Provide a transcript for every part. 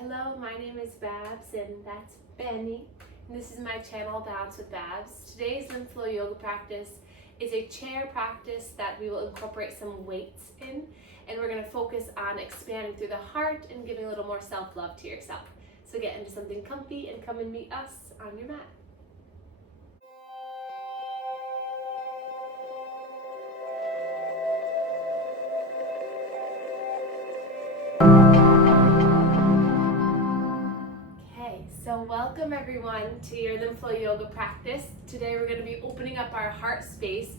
Hello, my name is Babz and that's Benny. And this is my channel, Balance with Babz. Today's Lymph Flow yoga practice is a chair practice that we will incorporate some weights in. And we're going to focus on expanding through the heart and giving a little more self-love to yourself. So get into something comfy and come and meet us on your mat. So welcome everyone to your Lymph Flow yoga practice. Today we're going to be opening up our heart space.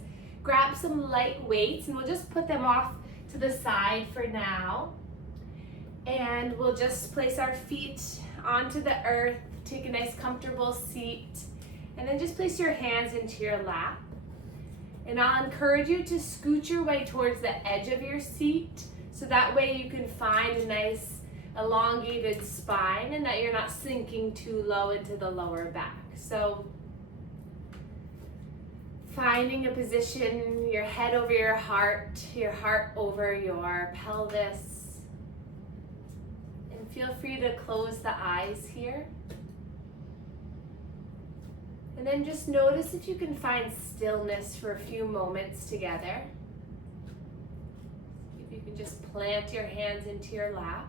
Grab some light weights and we'll just put them off to the side for now. And we'll just place our feet onto the earth, take a nice comfortable seat, and then just place your hands into your lap. And I'll encourage you to scoot your way towards the edge of your seat so that way you can find a nice elongated spine and that you're not sinking too low into the lower back. So finding a position, your head over your heart over your pelvis. And feel free to close the eyes here. And then just notice if you can find stillness for a few moments together. If you can just plant your hands into your lap.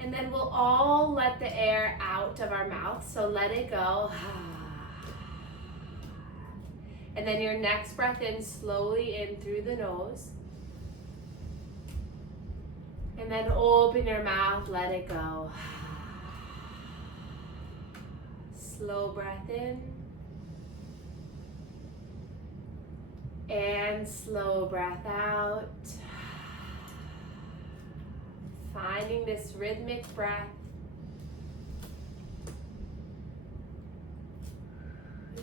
And then we'll all let the air out of our mouth, so let it go. And then your next breath in, slowly in through the nose. And then open your mouth, let it go. Slow breath in. And slow breath out. Finding this rhythmic breath.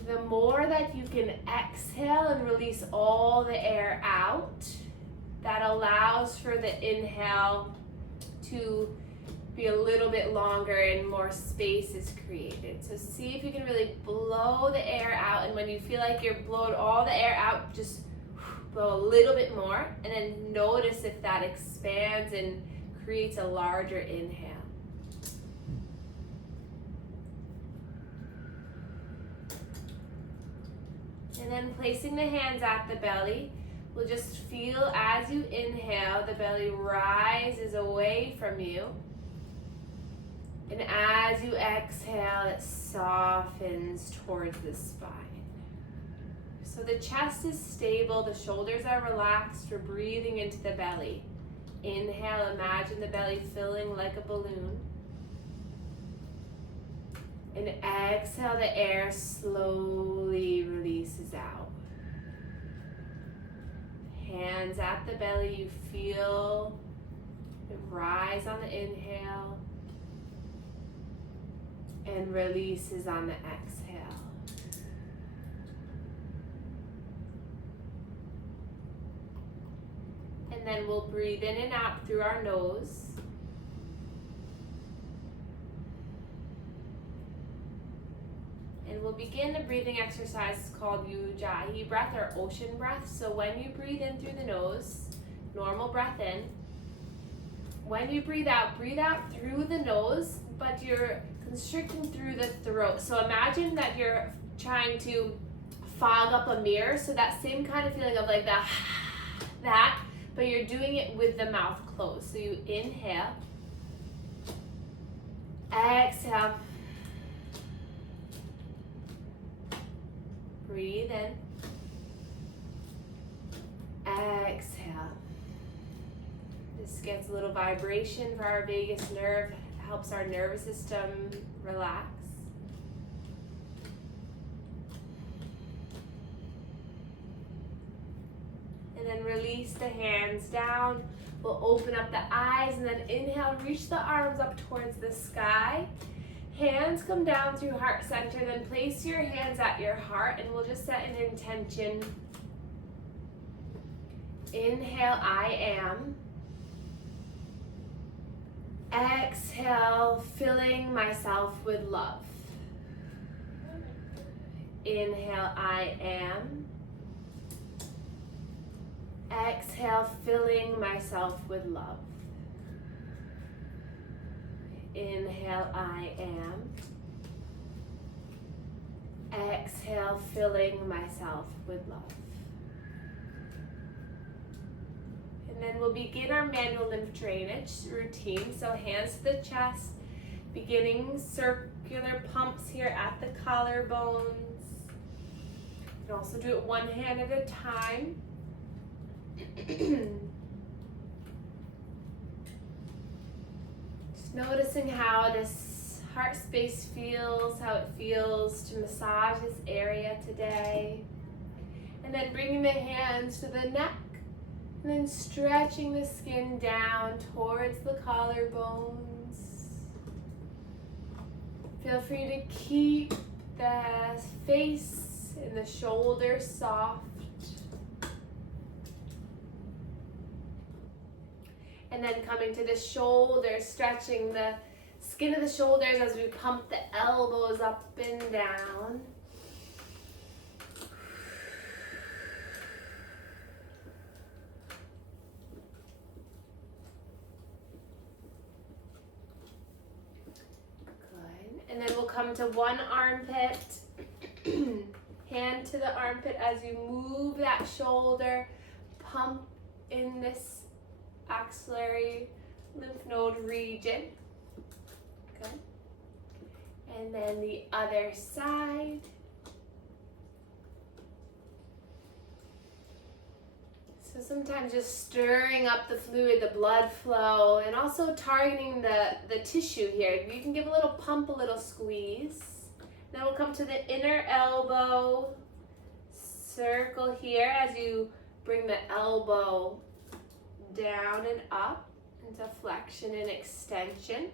The more that you can exhale and release all the air out, that allows for the inhale to be a little bit longer and more space is created. So see if you can really blow the air out, and when you feel like you're blowing all the air out, just blow a little bit more, and then notice if that expands and creates a larger inhale. And then placing the hands at the belly, we'll just feel as you inhale, the belly rises away from you. And as you exhale, it softens towards the spine. So the chest is stable, the shoulders are relaxed, we're breathing into the belly. Inhale, imagine the belly filling like a balloon. And exhale, the air slowly releases out. Hands at the belly, you feel it rise on the inhale and releases on the exhale. And then we'll breathe in and out through our nose. And we'll begin a breathing exercise called Ujjayi breath or ocean breath. So when you breathe in through the nose, normal breath in. When you breathe out through the nose, but you're constricting through the throat. So imagine that you're trying to fog up a mirror. So that same kind of feeling of like that. But you're doing it with the mouth closed. So you inhale, exhale, breathe in, exhale. This gets a little vibration for our vagus nerve, helps our nervous system relax. And then release the hands down. We'll open up the eyes and then inhale, reach the arms up towards the sky. Hands come down through heart center, then place your hands at your heart and we'll just set an intention. Inhale, I am. Exhale, filling myself with love. Inhale, I am. Exhale, filling myself with love. Inhale, I am. Exhale, filling myself with love. And then we'll begin our manual lymph drainage routine. So hands to the chest, beginning circular pumps here at the collarbones. You can also do it one hand at a time. Just noticing how this heart space feels, how it feels to massage this area today. And then bringing the hands to the neck, and then stretching the skin down towards the collarbones. Feel free to keep the face and the shoulders soft. And then coming to the shoulders, stretching the skin of the shoulders as we pump the elbows up and down. Good. And then we'll come to one armpit, hand to the armpit as you move that shoulder, pump in this axillary lymph node region. Good. And then the other side. So sometimes just stirring up the fluid, the blood flow, and also targeting the tissue here. You can give a little pump, a little squeeze. Then we'll come to the inner elbow. Circle here as you bring the elbow down and up into flexion and extension.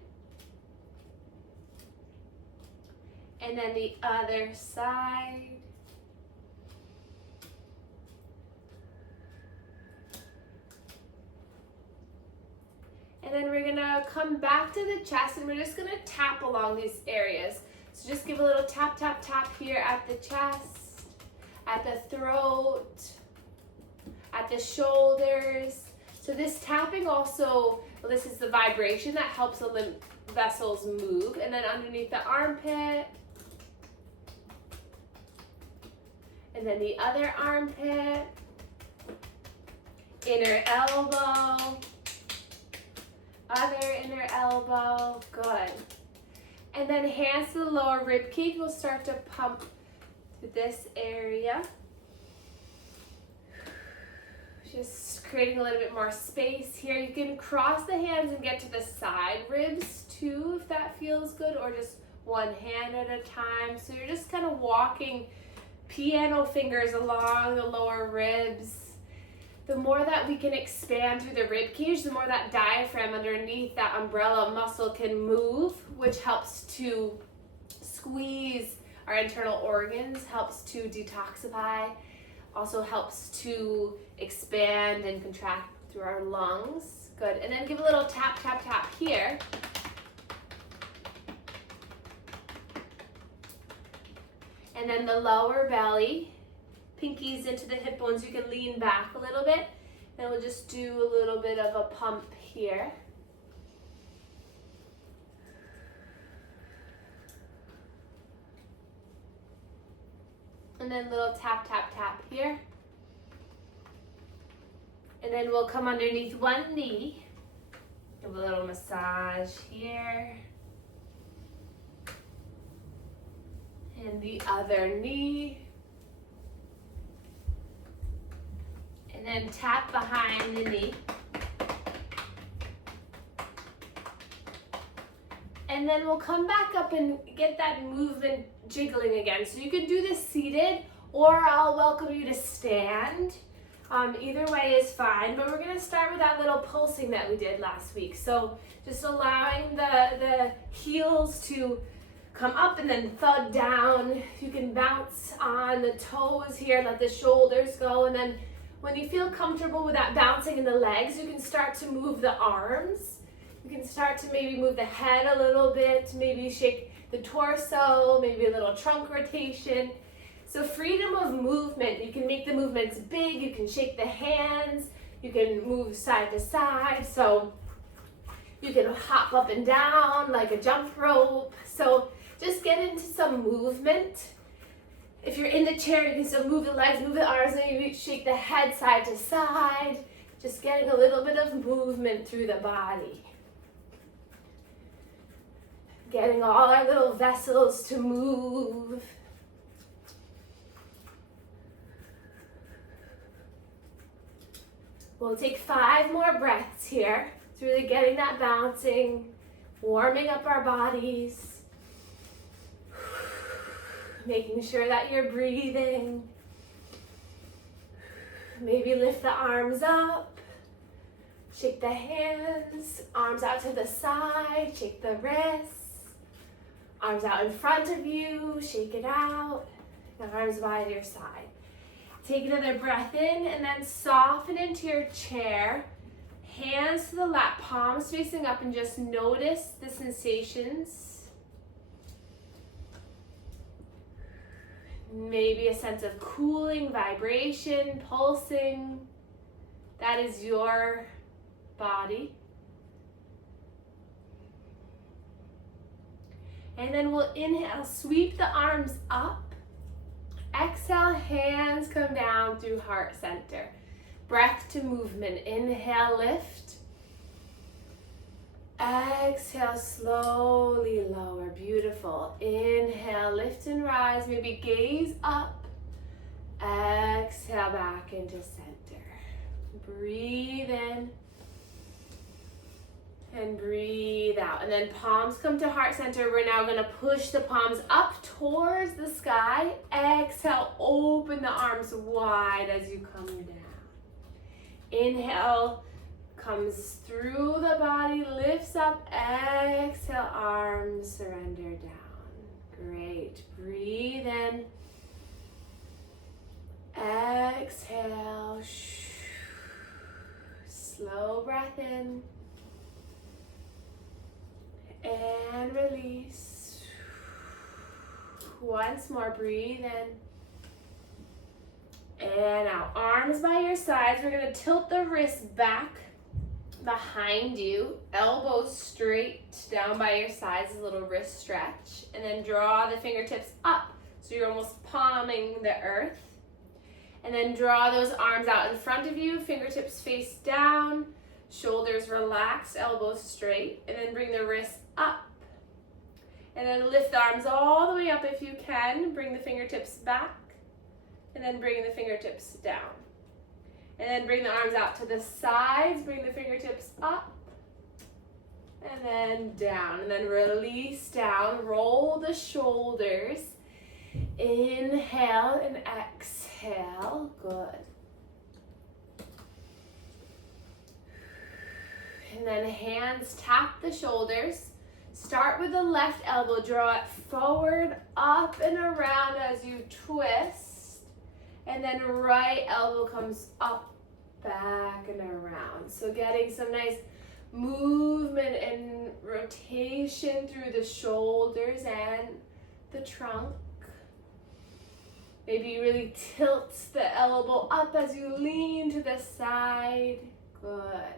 And then the other side. And then we're gonna come back to the chest and we're just gonna tap along these areas. So just give a little tap, tap, tap here at the chest, at the throat, at the shoulders. So this tapping also, this is the vibration that helps the lymph vessels move. And then underneath the armpit. And then the other armpit. Inner elbow. Other inner elbow. Good. And then hands to the lower rib cage. We'll start to pump to this area. Just creating a little bit more space here. You can cross the hands and get to the side ribs too, if that feels good, or just one hand at a time. So you're just kind of walking piano fingers along the lower ribs. The more that we can expand through the rib cage, the more that diaphragm underneath that umbrella muscle can move, which helps to squeeze our internal organs, helps to detoxify, also helps to expand and contract through our lungs. Good. And then give a little tap, tap, tap here. And then the lower belly, pinkies into the hip bones. You can lean back a little bit. And we'll just do a little bit of a pump here. And then little tap, tap, tap here. And then we'll come underneath one knee. Give a little massage here. And the other knee. And then tap behind the knee. And then we'll come back up and get that movement jiggling again. So you can do this seated, or I'll welcome you to stand. Either way is fine, but we're gonna start with that little pulsing that we did last week. So just allowing the heels to come up and then thud down. You can bounce on the toes here, let the shoulders go, and then when you feel comfortable with that bouncing in the legs, you can start to move the arms. You can start to maybe move the head a little bit, maybe shake the torso, maybe a little trunk rotation. So freedom of movement. You can make the movements big, you can shake the hands, you can move side to side. So You can hop up and down like a jump rope. So just get into some movement. If you're in the chair, you can still move the legs, move the arms, maybe shake the head side to side. Just getting a little bit of movement through the body. Getting all our little vessels to move. We'll take 5 more breaths here. It's really getting that bouncing, warming up our bodies. Making sure that you're breathing. Maybe lift the arms up. Shake the hands, arms out to the side, shake the wrists. Arms out in front of you, shake it out. The arms by your side. Take another breath in and then soften into your chair. Hands to the lap, palms facing up, and just notice the sensations. Maybe a sense of cooling, vibration, pulsing. That is your body. And then we'll inhale, sweep the arms up. Exhale, hands come down through heart center. Breath to movement. Inhale, lift. Exhale, slowly lower. Beautiful. Inhale, lift and rise. Maybe gaze up. Exhale, back into center. Breathe in. And breathe out. And then palms come to heart center. We're now going to push the palms up towards the sky. Exhale, open the arms wide as you come down. Inhale, comes through the body, lifts up. Exhale, arms surrender down. Great. Breathe in. Exhale. Slow breath in. And release. Once more, breathe in. And out. Arms by your sides. We're going to tilt the wrists back behind you. Elbows straight down by your sides. A little wrist stretch. And then draw the fingertips up. So you're almost palming the earth. And then draw those arms out in front of you. Fingertips face down. Shoulders relaxed, elbows straight, and then bring the wrists up. And then lift the arms all the way up if you can. Bring the fingertips back, and then bring the fingertips down. And then bring the arms out to the sides, bring the fingertips up, and then down. And then release down, roll the shoulders. Inhale and exhale, good. And then hands tap the shoulders. Start with the left elbow, draw it forward, up and around as you twist. And then right elbow comes up, back and around. So getting some nice movement and rotation through the shoulders and the trunk. Maybe you really tilt the elbow up as you lean to the side. Good.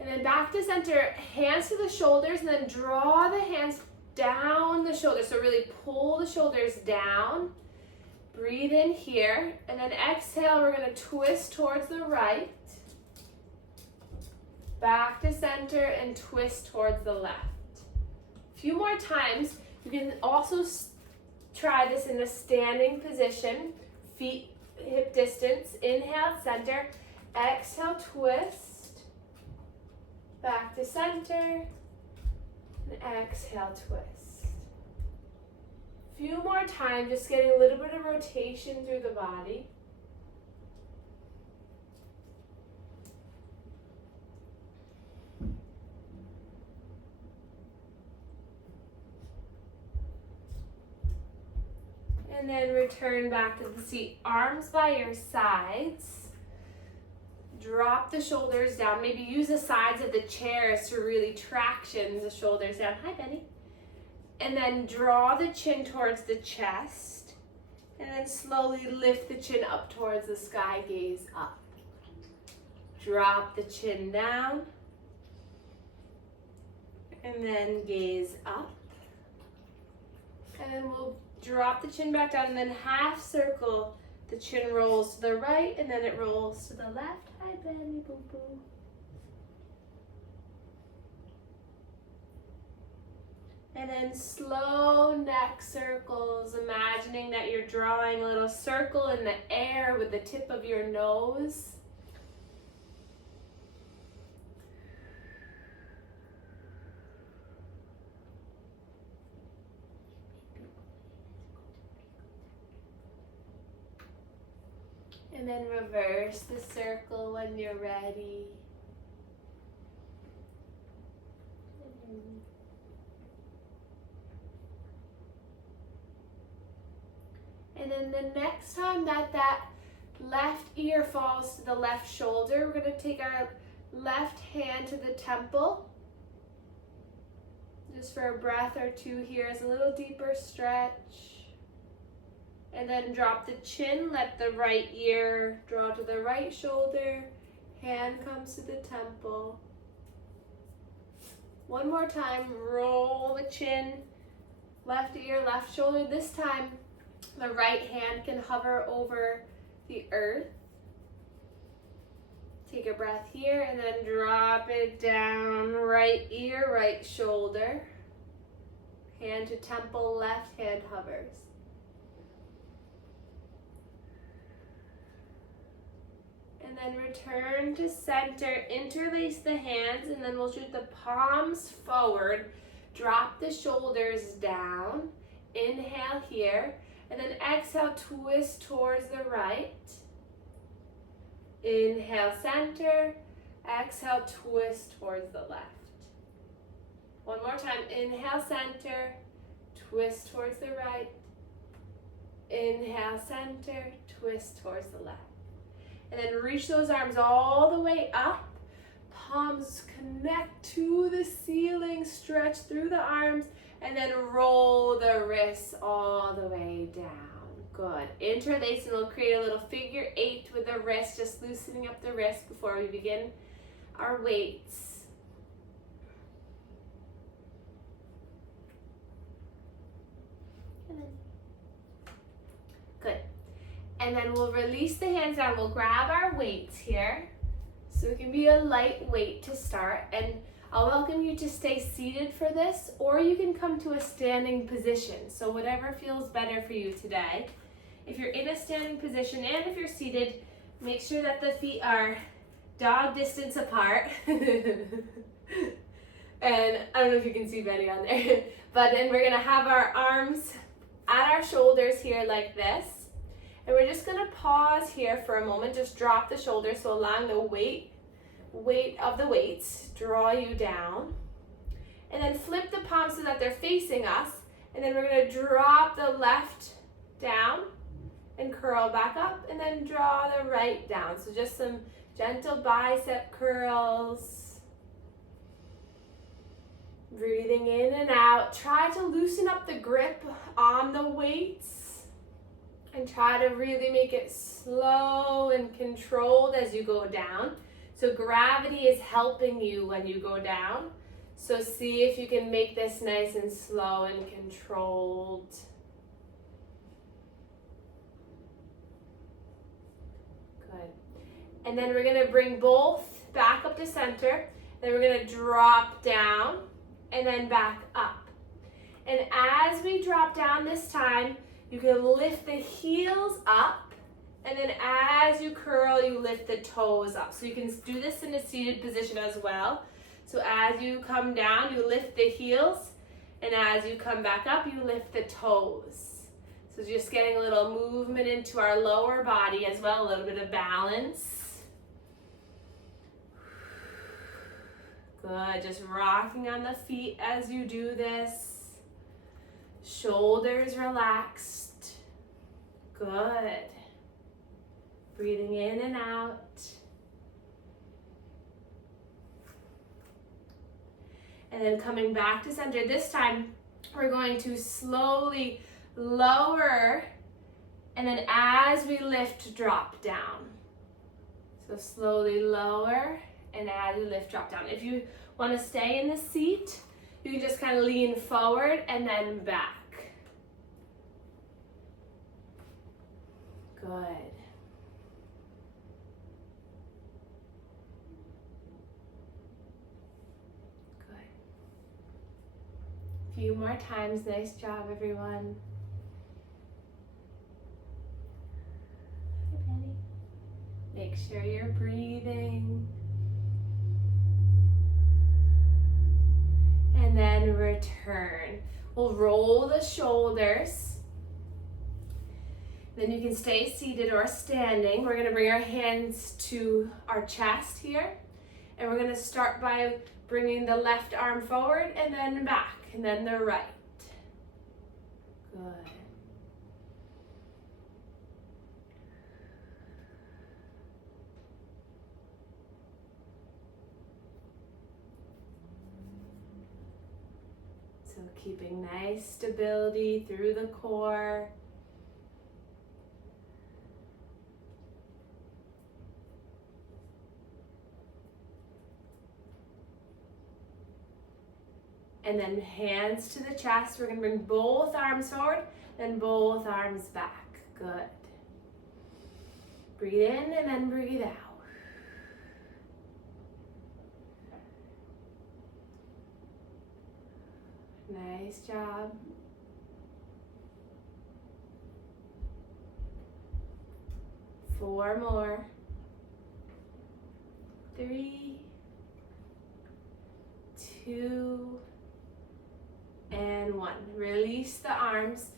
And then back to center, hands to the shoulders, and then draw the hands down the shoulders. So really pull the shoulders down. Breathe in here, and then exhale, we're gonna twist towards the right. Back to center and twist towards the left. A few more times. You can also try this in the standing position. Feet hip distance. Inhale, center. Exhale, twist. Back to center, and exhale, twist. Few more times, just getting a little bit of rotation through the body. And then return back to the seat, arms by your sides. Drop the shoulders down. Maybe use the sides of the chairs to really traction the shoulders down. Hi, Benny. And then draw the chin towards the chest. And then slowly lift the chin up towards the sky, gaze up. Drop the chin down. And then gaze up. And then we'll drop the chin back down and then half circle. The chin rolls to the right and then it rolls to the left. Hi, Benny Boo Boo. And then slow neck circles, imagining that you're drawing a little circle in the air with the tip of your nose. And then reverse the circle when you're ready. And then the next time that left ear falls to the left shoulder, we're going to take our left hand to the temple. Just for a breath or two here as a little deeper stretch. And then drop the chin, let the right ear draw to the right shoulder. Hand comes to the temple. One more time, roll the chin, left ear, left shoulder. This time, the right hand can hover over the earth. Take a breath here and then drop it down. Right ear, right shoulder. Hand to temple, left hand hovers. And then return to center, interlace the hands, and then we'll shoot the palms forward. Drop the shoulders down. Inhale here. And then exhale, twist towards the right. Inhale, center. Exhale, twist towards the left. One more time. Inhale, center. Twist towards the right. Inhale, center. Twist towards the left. And then reach those arms all the way up. Palms connect to the ceiling. Stretch through the arms. And then roll the wrists all the way down. Good. Interlace and we'll create a little figure 8 with the wrist, just loosening up the wrist before we begin our weights. Good. And then we'll release the hands down. We'll grab our weights here. So it can be a light weight to start. And I'll welcome you to stay seated for this, or you can come to a standing position. So whatever feels better for you today. If you're in a standing position and if you're seated, make sure that the feet are dog distance apart. And I don't know if you can see Betty on there, but then we're gonna have our arms at our shoulders here like this. And we're just gonna pause here for a moment, just drop the shoulders, so allowing the weight of the weights draw you down. And then flip the palms so that they're facing us. And then we're gonna drop the left down and curl back up, and then draw the right down. So just some gentle bicep curls. Breathing in and out. Try to loosen up the grip on the weights and try to really make it slow and controlled as you go down. So gravity is helping you when you go down. So see if you can make this nice and slow and controlled. Good. And then we're gonna bring both back up to center. Then we're gonna drop down and then back up. And as we drop down this time, you can lift the heels up. And then as you curl, you lift the toes up. So you can do this in a seated position as well. So as you come down, you lift the heels. And as you come back up, you lift the toes. So just getting a little movement into our lower body as well, a little bit of balance. Good, just rocking on the feet as you do this. Shoulders relaxed. Good. Breathing in and out. And then coming back to center. This time, we're going to slowly lower, and then as we lift, drop down. So slowly lower, and as we lift, drop down. If you want to stay in the seat, You can just kind of lean forward and then back. Good. Good. A few more times. Nice job, everyone. Hi, Penny. Make sure you're breathing. And then return. We'll roll the shoulders. Then you can stay seated or standing. We're gonna bring our hands to our chest here. And we're gonna start by bringing the left arm forward and then back, and then the right. Good. So keeping nice stability through the core. And then hands to the chest. We're going to bring both arms forward, then both arms back. Good. Breathe in and then breathe out. Nice job. Four more. 3, 2, and 1. Release the arms.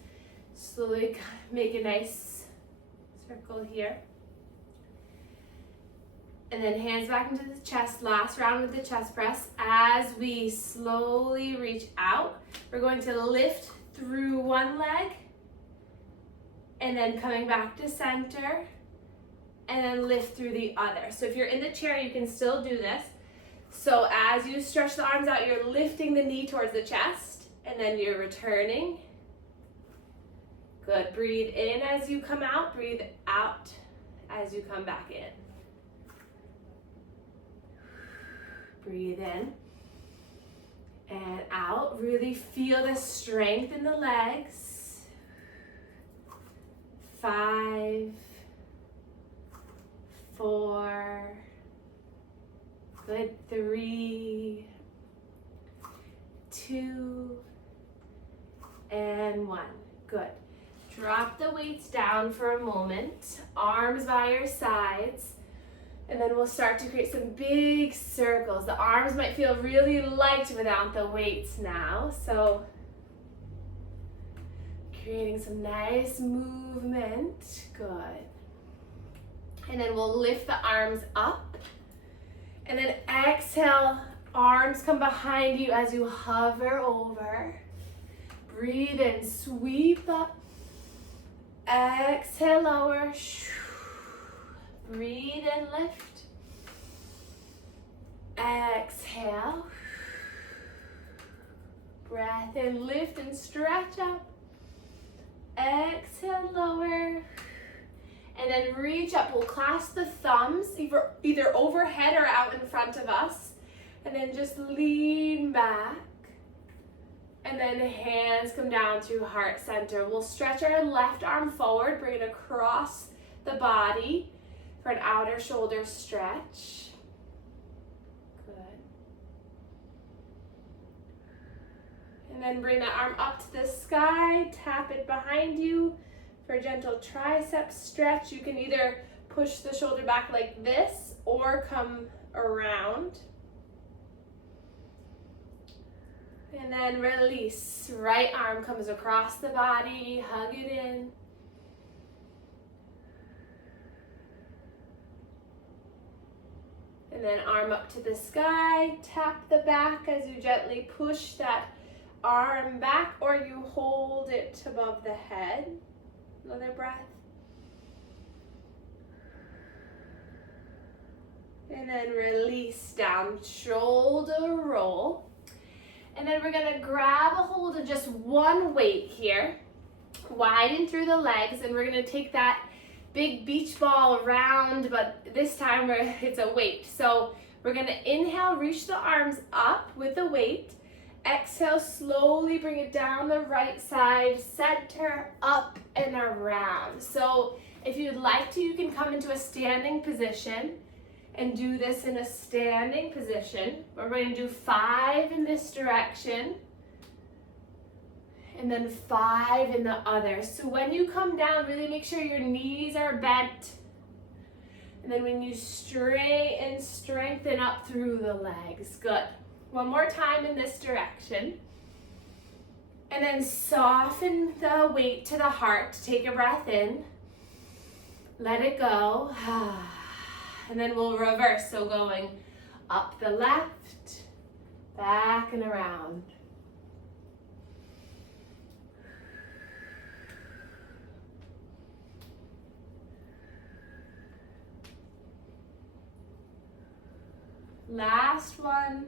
Slowly make a nice circle here. And then hands back into the chest. Last round with the chest press. As we slowly reach out, we're going to lift through one leg and then coming back to center and then lift through the other. So if you're in the chair, you can still do this. So as you stretch the arms out, you're lifting the knee towards the chest and then you're returning. Good. Breathe in as you come out. Breathe out as you come back in. Breathe in and out. Really feel the strength in the legs. 5, 4, good. 3, 2, and 1. Good. Drop the weights down for a moment. Arms by your sides. And then we'll start to create some big circles. The arms might feel really light without the weights now. So creating some nice movement. Good. And then we'll lift the arms up. And then exhale, arms come behind you as you hover over. Breathe in, sweep up. Exhale, lower. Breathe and lift. Exhale. Breath in, lift and stretch up. Exhale, lower. And then reach up. We'll clasp the thumbs either overhead or out in front of us. And then just lean back. And then hands come down to heart center. We'll stretch our left arm forward, bring it across the body for an outer shoulder stretch. Good. And then bring that arm up to the sky, tap it behind you for a gentle tricep stretch. You can either push the shoulder back like this or come around. And then release. Right arm comes across the body, hug it in. And then arm up to the sky, tap the back as you gently push that arm back or you hold it above the head. Another breath. And then release down, shoulder roll. And then we're gonna grab a hold of just one weight here, widen through the legs, and we're gonna take that big beach ball around, but this time it's a weight. So we're gonna inhale, reach the arms up with the weight, Exhale, slowly bring it down the right side, center, up, and around. So if you'd like to, you can come into a standing position and do this in a standing position. We're going to do 5 in this direction, and then 5 in the other. So when you come down, really make sure your knees are bent. And then when you straighten up through the legs. Good. One more time in this direction. And then soften the weight to the heart. Take a breath in. Let it go. And then we'll reverse. So going up the left, back and around. Last one.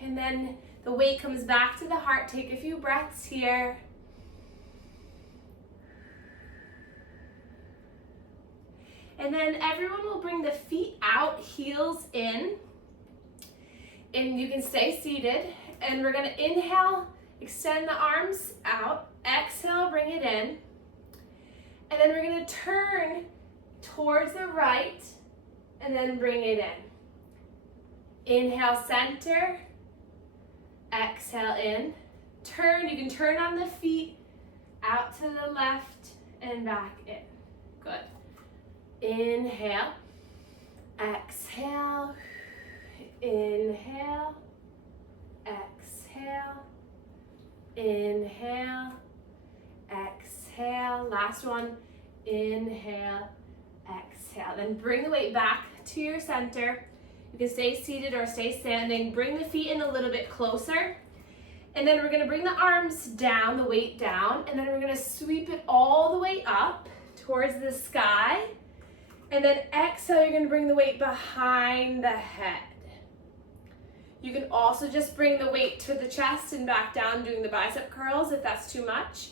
And then the weight comes back to the heart. Take a few breaths here. And then everyone will bring the feet out, heels in. And you can stay seated. And we're going to inhale, extend the arms out. Exhale, bring it in. And then we're going to turn towards the right and then bring it in. Inhale, center. Exhale in. Turn. You can turn on the feet out to the left and back in. Good. Inhale. Exhale. Inhale. Exhale. Inhale. Exhale. Last one. Inhale. Exhale. Then bring the weight back to your center. You can stay seated or stay standing. Bring the feet in a little bit closer. And then we're going to bring the arms down, the weight down. And then we're going to sweep it all the way up towards the sky. And then exhale, you're going to bring the weight behind the head. You can also just bring the weight to the chest and back down doing the bicep curls if that's too much.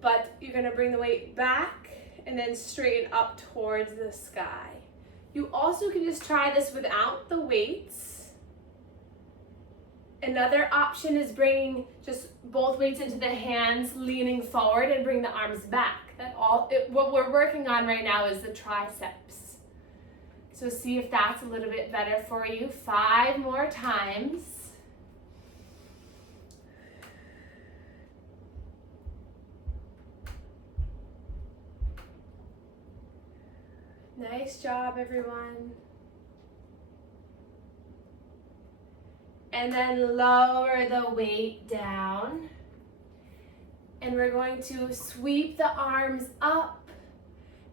But you're going to bring the weight back and then straighten up towards the sky. You also can just try this without the weights. Another option is bringing just both weights into the hands, leaning forward and bring the arms back. What we're working on right now is the triceps. So see if that's a little bit better for you. 5 more times. Nice job, everyone. And then lower the weight down. And we're going to sweep the arms up.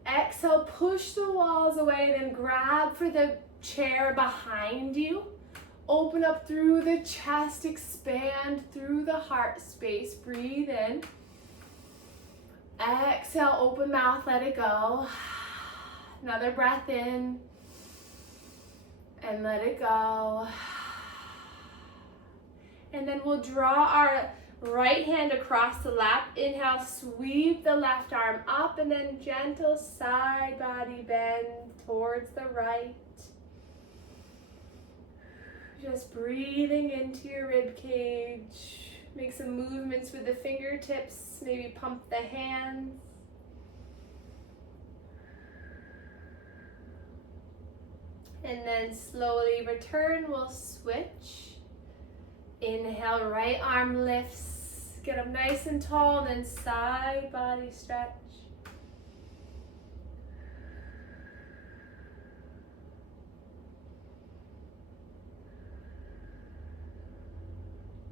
Exhale, push the walls away, then grab for the chair behind you. Open up through the chest, expand through the heart space. Breathe in. Exhale, open mouth, let it go. Another breath in. And let it go. And then we'll draw our right hand across the lap. Inhale, sweep the left arm up and then gentle side body bend towards the right. Just breathing into your rib cage. Make some movements with the fingertips, maybe pump the hands. And then slowly return, we'll switch. Inhale, right arm lifts. Get up nice and tall, and then side body stretch.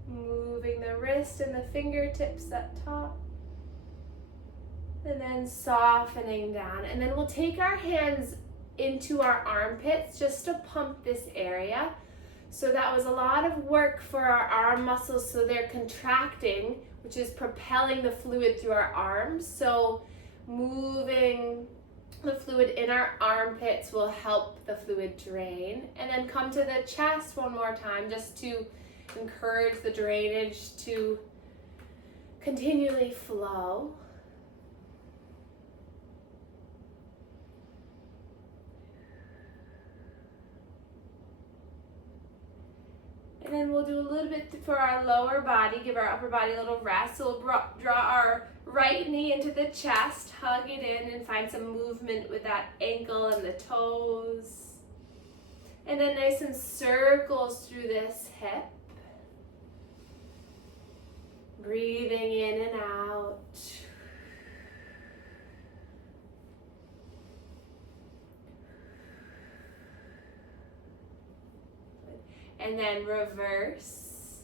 Moving the wrist and the fingertips up top. And then softening down. And then we'll take our hands into our armpits just to pump this area. So that was a lot of work for our arm muscles, so they're contracting, which is propelling the fluid through our arms. So moving the fluid in our armpits will help the fluid drain. And then come to the chest one more time just to encourage the drainage to continually flow. And then we'll do a little bit for our lower body, give our upper body a little rest. So we'll draw our right knee into the chest, hug it in, and find some movement with that ankle and the toes. And then nice and circles through this hip. Breathing in and out. And then reverse.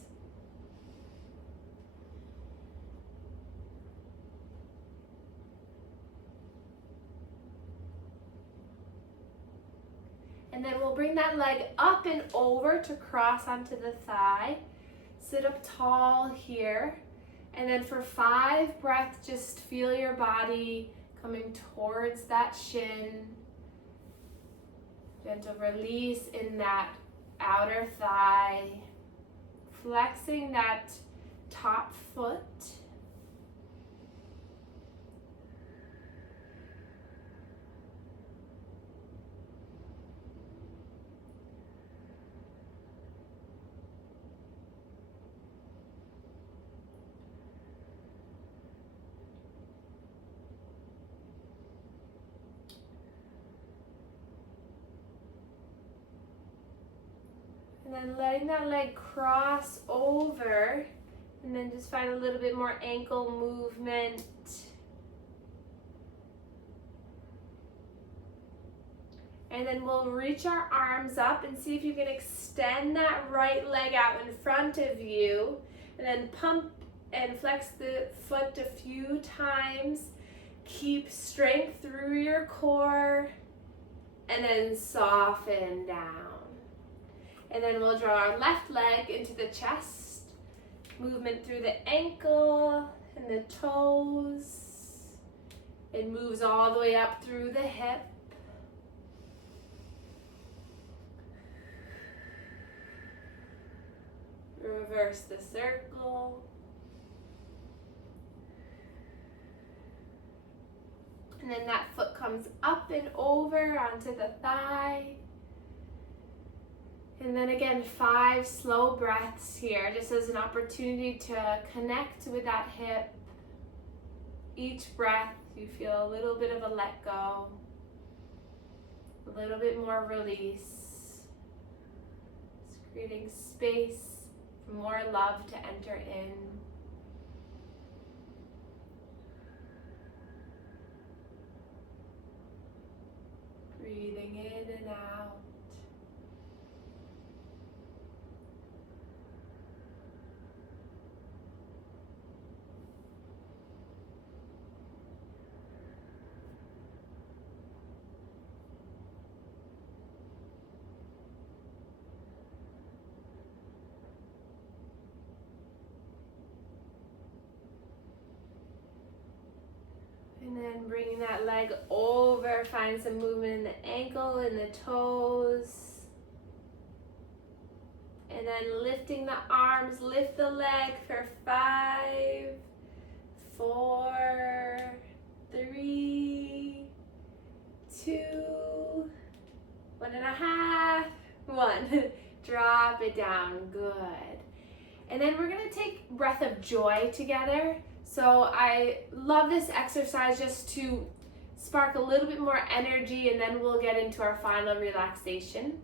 And then we'll bring that leg up and over to cross onto the thigh. Sit up tall here. And then for 5 breaths, just feel your body coming towards that shin. Gentle release in that outer thigh. Flexing that top foot. And then letting that leg cross over, and then just find a little bit more ankle movement. And then we'll reach our arms up and see if you can extend that right leg out in front of you, and then pump and flex the foot a few times. Keep strength through your core, and then soften down. And then we'll draw our left leg into the chest. Movement through the ankle and the toes. It moves all the way up through the hip. Reverse the circle. And then that foot comes up and over onto the thigh. And then again, 5 slow breaths here, just as an opportunity to connect with that hip. Each breath, you feel a little bit of a let go, a little bit more release. Just creating space for more love to enter in. Breathing in and out. And then bringing that leg over, find some movement in the ankle and the toes. And then lifting the arms, lift the leg for 5, 4, 3, 2, 1.5, 1. Drop it down, good. And then we're gonna take breath of joy together. So I love this exercise just to spark a little bit more energy, and then we'll get into our final relaxation.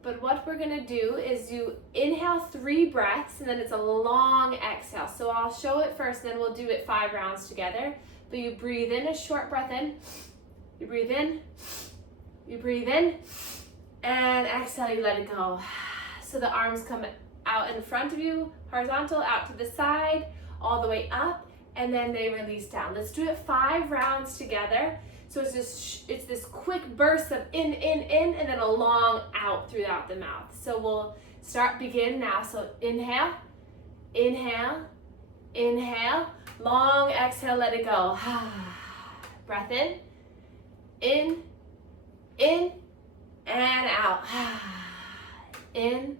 But what we're gonna do is you inhale 3 breaths, and then it's a long exhale. So I'll show it first, and then we'll do it 5 rounds together. But you breathe in a short breath in, you breathe in, you breathe in, and exhale, you let it go. So the arms come out in front of you, horizontal, out to the side, all the way up, and then they release down. Let's do it 5 rounds together. So it's this quick burst of in, and then a long out throughout the mouth. So we'll begin now. So inhale, inhale, inhale, long exhale, let it go. Breath in, and out. In,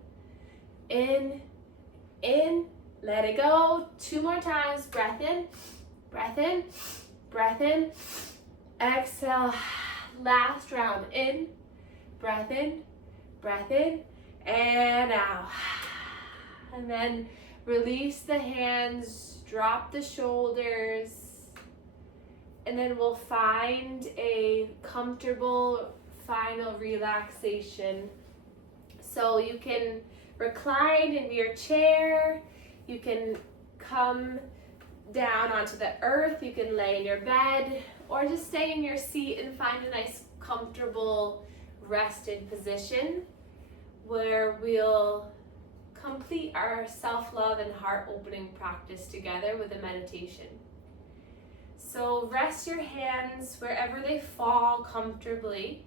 let it go. 2 more times. Breath in, breath in, breath in. Exhale. Last round. In, breath in, and out. And then release the hands, drop the shoulders, and then we'll find a comfortable final relaxation. So you can recline in your chair, you can come down onto the earth, you can lay in your bed, or just stay in your seat and find a nice comfortable rested position where we'll complete our self-love and heart opening practice together with a meditation. So rest your hands wherever they fall comfortably,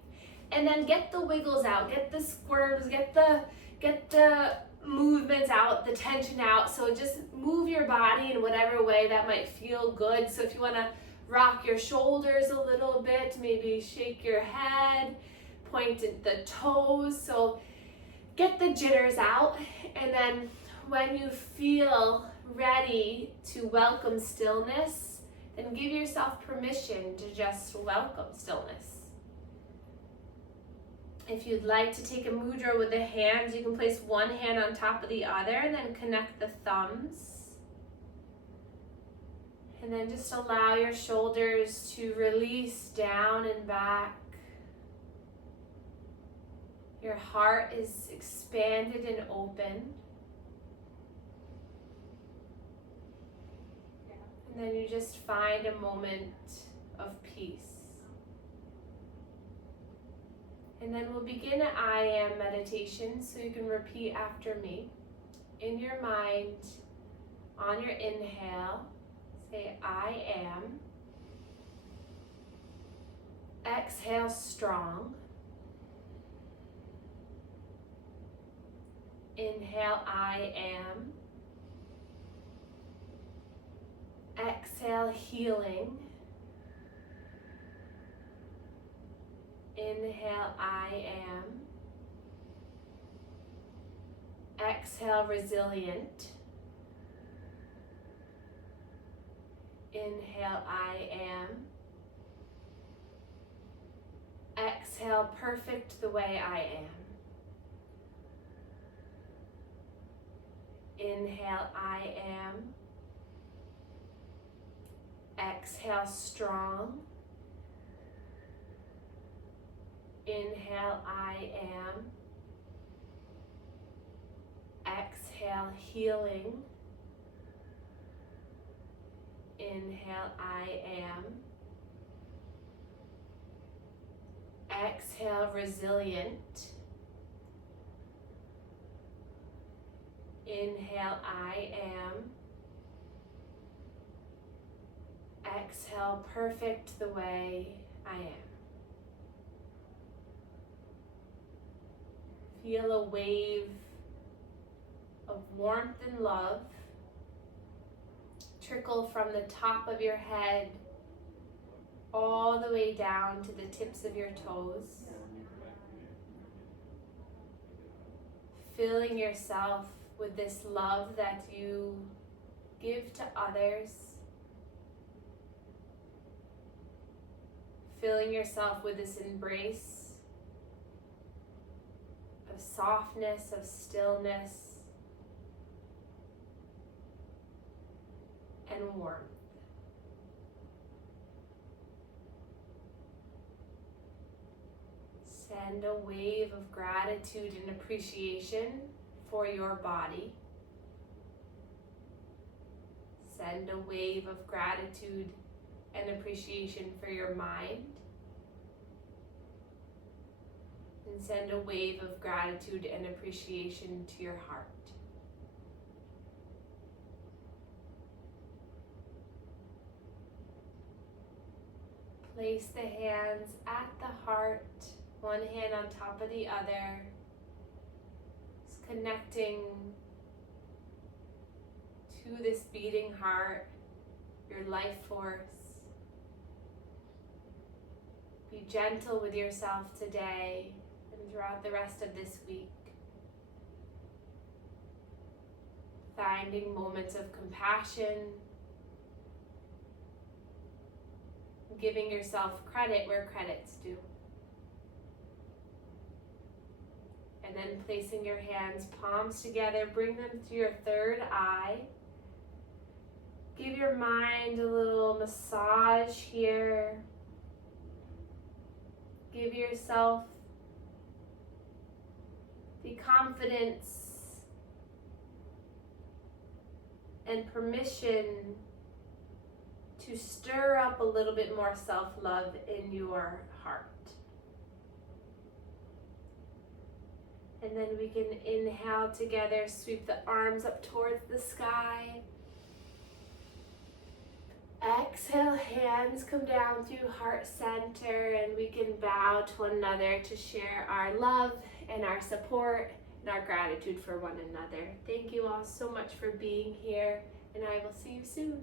and then get the wiggles out, get the squirms, get the movements out, the tension out. So just move your body in whatever way that might feel good. So if you want to rock your shoulders a little bit, maybe shake your head, point at the toes. So get the jitters out, and then when you feel ready to welcome stillness, then give yourself permission to just welcome stillness. If you'd like to take a mudra with the hands, you can place one hand on top of the other and then connect the thumbs. And then just allow your shoulders to release down and back. Your heart is expanded and open. And then you just find a moment of peace. And then we'll begin an I am meditation, so you can repeat after me. In your mind, on your inhale, say I am. Exhale strong. Inhale, I am. Exhale, healing. Inhale, I am. Exhale, resilient. Inhale, I am. Exhale, perfect the way I am. Inhale, I am. Exhale, strong. Inhale, I am. Exhale, healing. Inhale, I am. Exhale, resilient. Inhale, I am. Exhale, perfect the way I am. Feel a wave of warmth and love trickle from the top of your head all the way down to the tips of your toes. Filling yourself with this love that you give to others. Filling yourself with this embrace of softness, of stillness, and warmth. Send a wave of gratitude and appreciation for your body. Send a wave of gratitude and appreciation for your mind. And send a wave of gratitude and appreciation to your heart. Place the hands at the heart, one hand on top of the other. Just connecting to this beating heart, your life force. Be gentle with yourself today and throughout the rest of this week. Finding moments of compassion, giving yourself credit where credit's due, and And then placing your hands, palms together, bring them to your third eye. Give your mind a little massage here. Give yourself the confidence and permission to stir up a little bit more self-love in your heart. And then we can inhale together, sweep the arms up towards the sky. Exhale, hands come down through heart center, and we can bow to one another to share our love and our support and our gratitude for one another. Thank you all so much for being here, and I will see you soon.